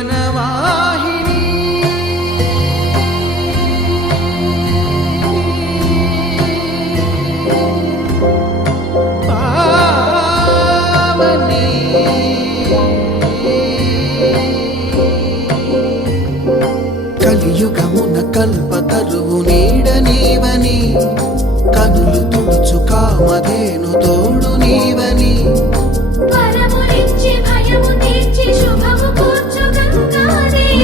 జీవనవాహిని పావని కలియుగమున కల్పతరువు నీడ నీవని కనులు తుడుచు కామధేను తోడు నీవని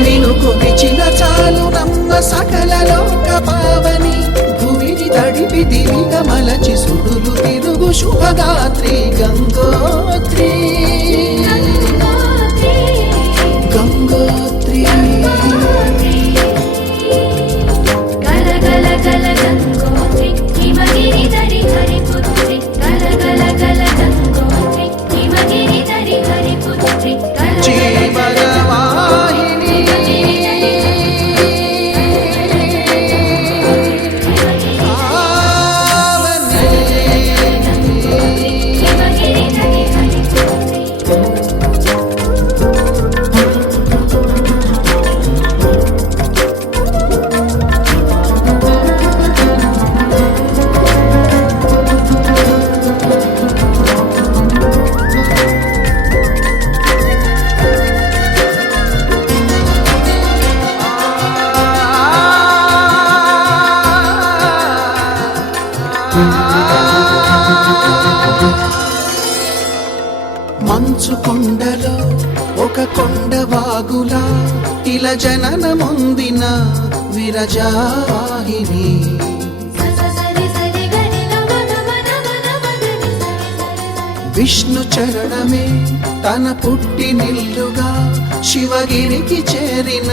నిను కొలిచిన చాలు నమ్మ సకల లోక పావని భూమిని తడిపి దివిగా మలచి సుడులు తిరుగు శుభగాత్రి గంగోత్రి గంగోత్రి గల గల గల గంగోత్రి హిమగిరి దరి హరి పుత్రి గల గల గల గంగోత్రి హిమగిరి దరి హరి పుత్రి జీవనవాహిని మంచు కొండలో ఒక కొండ వాగులా ఇలా జననమొందిన విరజావాహిని విష్ణు చరణమే తన పుట్టినిల్లుగా శివగిరికి చేరిన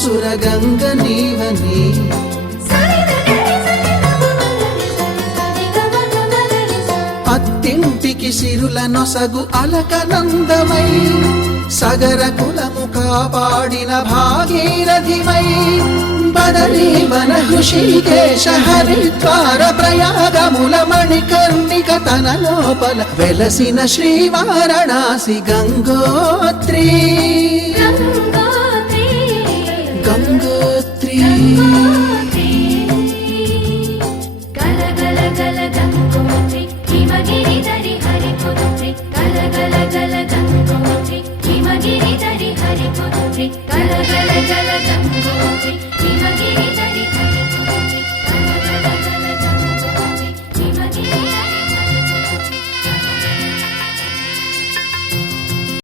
సురగంగ నీవని అత్తింటికి సిరుల నొసగు అలకనందమై సగర కులము కాపాడిన భాగీరథిమై బదరీ వన హృషికేశ హరిద్వార ప్రయాగముల మణికర్ణిక తన లోపల వెలసిన శ్రీ వారణాసి గంగోత్రి గంగోత్రి